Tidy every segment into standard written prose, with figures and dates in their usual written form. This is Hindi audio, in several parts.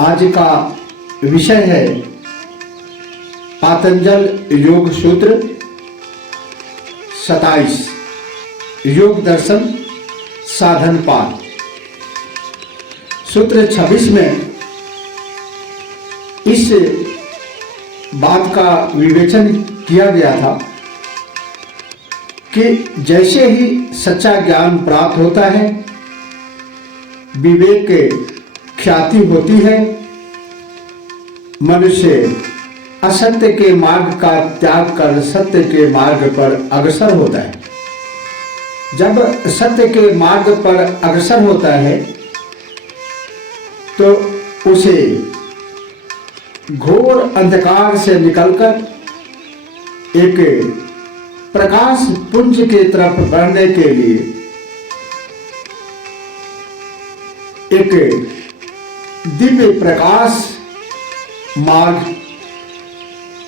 आज का विषय है पातंजल योग सूत्र 27 योग दर्शन साधन पाठ। सूत्र 26 में इस बात का विवेचन किया गया था कि जैसे ही सच्चा ज्ञान प्राप्त होता है, विवेक ख्याति होती है, मनुष्य असत्य के मार्ग का त्याग कर सत्य के मार्ग पर अग्रसर होता है। जब सत्य के मार्ग पर अग्रसर होता है तो उसे घोर अंधकार से निकलकर एक प्रकाश पुंज की तरफ बढ़ने के लिए एक दिव्य प्रकाश मार्ग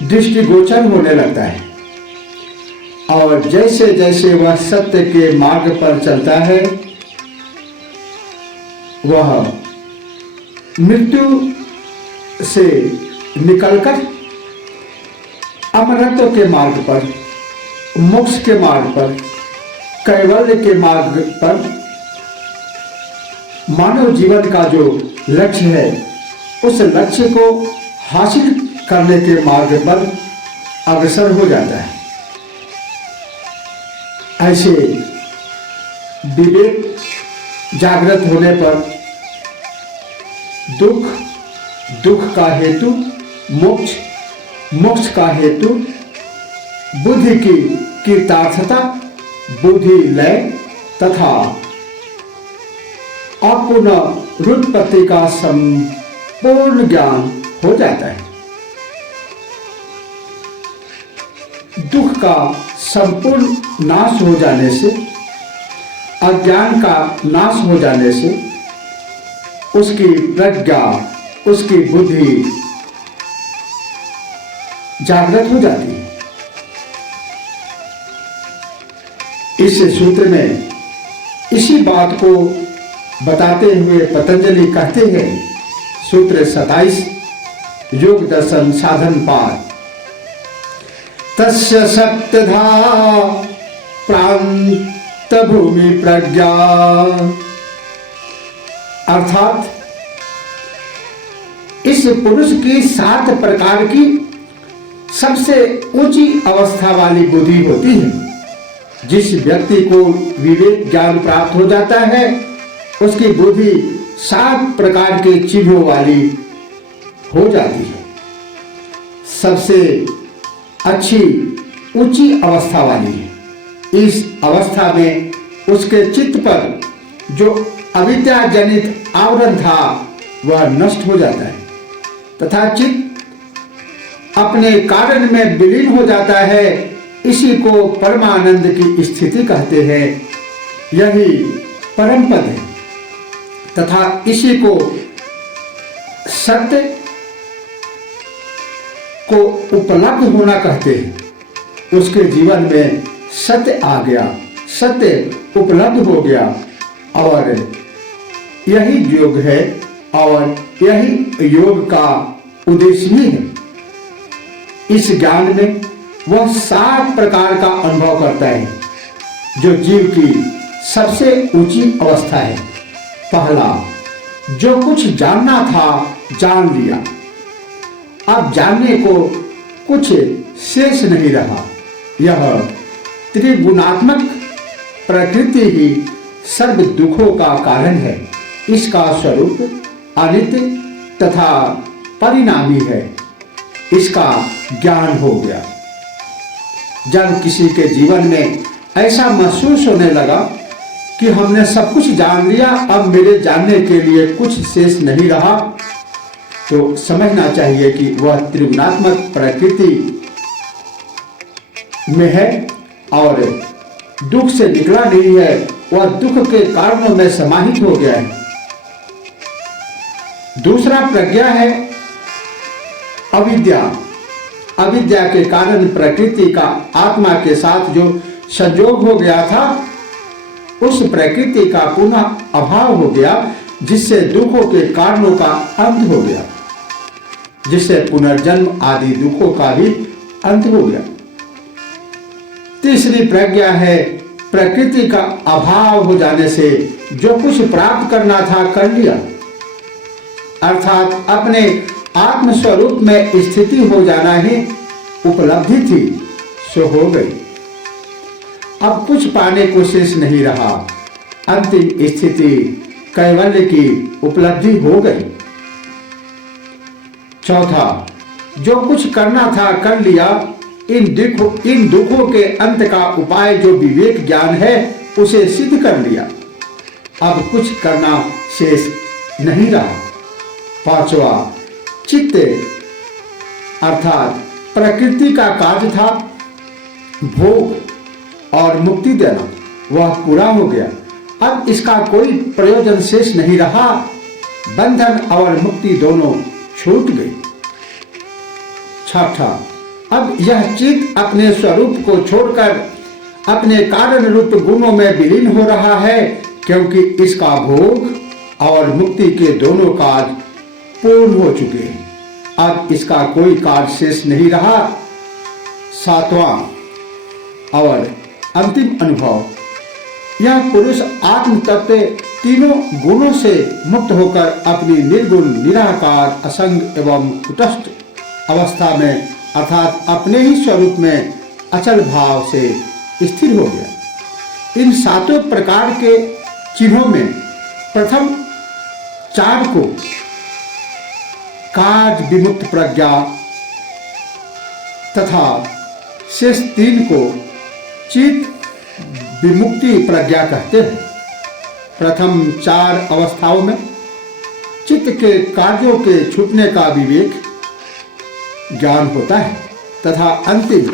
दृष्टिगोचर होने लगता है। और जैसे जैसे वह सत्य के मार्ग पर चलता है, वह मृत्यु से निकलकर अमरत्व के मार्ग पर, मोक्ष के मार्ग पर, कैवल्य के मार्ग पर, मानव जीवन का जो लक्ष्य है उस लक्ष्य को हासिल करने के मार्ग पर अग्रसर हो जाता है। ऐसे विवेक जागृत होने पर दुख, दुख का हेतु मोक्ष, मोक्ष का हेतु बुद्धि की कृतार्थता, बुद्धि लय तथा अपुनरुत्पत्ति का संपूर्ण ज्ञान हो जाता है। दुख का संपूर्ण नाश हो जाने से, अज्ञान का नाश हो जाने से उसकी प्रज्ञा, उसकी बुद्धि जागृत हो जाती है। इस सूत्र में इसी बात को बताते हुए पतंजलि कहते हैं, सूत्र 27 योग दर्शन साधन पाठ। तस्य सप्तधा प्रांत भूमि प्रज्ञा, अर्थात इस पुरुष की 7 प्रकार की सबसे ऊंची अवस्था वाली बुद्धि होती है। जिस व्यक्ति को विवेक ज्ञान प्राप्त हो जाता है, उसकी बुद्धि 7 प्रकार के चिन्हों वाली हो जाती है। सबसे अच्छी ऊंची अवस्था वाली है। इस अवस्था में उसके चित्त पर जो अविद्या जनित आवरण था वह नष्ट हो जाता है तथा चित्त अपने कारण में विलीन हो जाता है। इसी को परमानंद की स्थिति कहते हैं। यही परम पद है तथा इसी को सत्य को उपलब्ध होना कहते हैं। उसके जीवन में सत्य आ गया, सत्य उपलब्ध हो गया और यही योग है और यही योग का उद्देश्य भी है। इस ज्ञान में वह 7 प्रकार का अनुभव करता है जो जीव की सबसे ऊंची अवस्था है। पहला, जो कुछ जानना था जान लिया, अब जानने को कुछ शेष नहीं रहा। यह त्रिगुणात्मक प्रकृति ही सर्व दुखों का कारण है। इसका स्वरूप अनित्य तथा परिणामी है। इसका ज्ञान हो गया। जब किसी के जीवन में ऐसा महसूस होने लगा कि हमने सब कुछ जान लिया, अब मेरे जानने के लिए कुछ शेष नहीं रहा, तो समझना चाहिए कि वह त्रिगुणात्मक प्रकृति में है और दुख से निकला नहीं है। वह दुख के कारणों में समाहित हो गया है। दूसरा प्रज्ञा है अविद्या। अविद्या के कारण प्रकृति का आत्मा के साथ जो संयोग हो गया था, उस प्रकृति का पुनः अभाव हो गया जिससे दुखों के कारणों का अंत हो गया, जिससे पुनर्जन्म आदि दुखों का भी अंत हो गया। तीसरी प्रज्ञा है प्रकृति का अभाव हो जाने से जो कुछ प्राप्त करना था कर लिया, अर्थात अपने आत्मस्वरूप में स्थिति हो जाना ही उपलब्धि थी, सो हो गई। अब कुछ पाने को शेष नहीं रहा, अंतिम स्थिति कैवल्य की उपलब्धि हो गई। चौथा, जो कुछ करना था कर लिया, इन दुखों के अंत का उपाय जो विवेक ज्ञान है उसे सिद्ध कर लिया, अब कुछ करना शेष नहीं रहा। पांचवा, चित्त अर्थात प्रकृति का कार्य था भोग और मुक्ति देना, वह पूरा हो गया, अब इसका कोई प्रयोजन शेष नहीं रहा, बंधन और मुक्ति दोनों छूट गई। छठा, अब यह चित्त अपने स्वरूप को छोड़कर अपने कारण रूप गुणों में विलीन हो रहा है, क्योंकि इसका भोग और मुक्ति के दोनों कार्य पूर्ण हो चुके हैं, अब इसका कोई कार्य शेष नहीं रहा। सातवां और अंतिम अनुभव, यह पुरुष आत्म तत्व तीनों गुणों से मुक्त होकर अपनी निर्गुण निराकार असंग एवं कुटस्थ अवस्था में अर्थात अपने ही स्वरूप में अचल भाव से स्थिर हो गया। इन सातों प्रकार के चिन्हों में प्रथम चार को कार्य विमुक्त प्रज्ञा तथा शेष तीन को चित्त विमुक्ति प्रज्ञा कहते हैं। प्रथम चार अवस्थाओं में चित्त के कार्यों के छूटने का विवेक ज्ञान होता है तथा अंतिम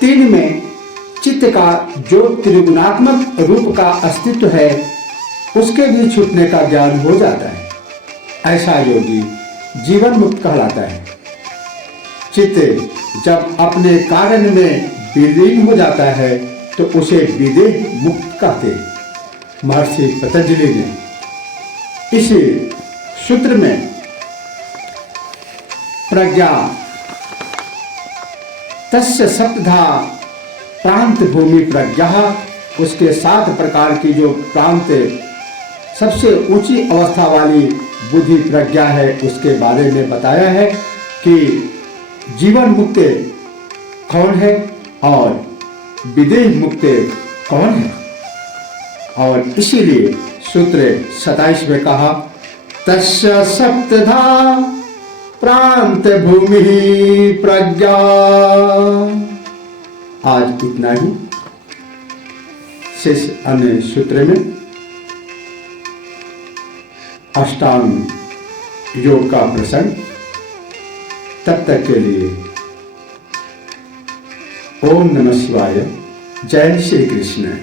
तीन में चित्त का जो त्रिगुणात्मक रूप का अस्तित्व है उसके भी छूटने का ज्ञान हो जाता है। ऐसा योगी जीवन मुक्त कहलाता है। चित्त जब अपने कारण में विलीन हो जाता है तो उसे विदेह मुक्त कहते हैं। महर्षि पतंजलि ने इस सूत्र में प्रज्ञा तस्य सप्तधा प्रांत भूमि प्रज्ञा, उसके 7 प्रकार की जो प्रांत सबसे ऊंची अवस्था वाली बुद्धि प्रज्ञा है उसके बारे में बताया है कि जीवन मुक्त कौन है और विदेह मुक्त कौन है। और इसीलिए सूत्र 27 में कहा तस्य सप्तधा प्रांत भूमि प्रज्ञा। आज इतना ही, शेष अन्य सूत्र में अष्टांग योग का प्रसंग। तब तक के लिए ओम नमः शिवाय, जय श्री कृष्ण।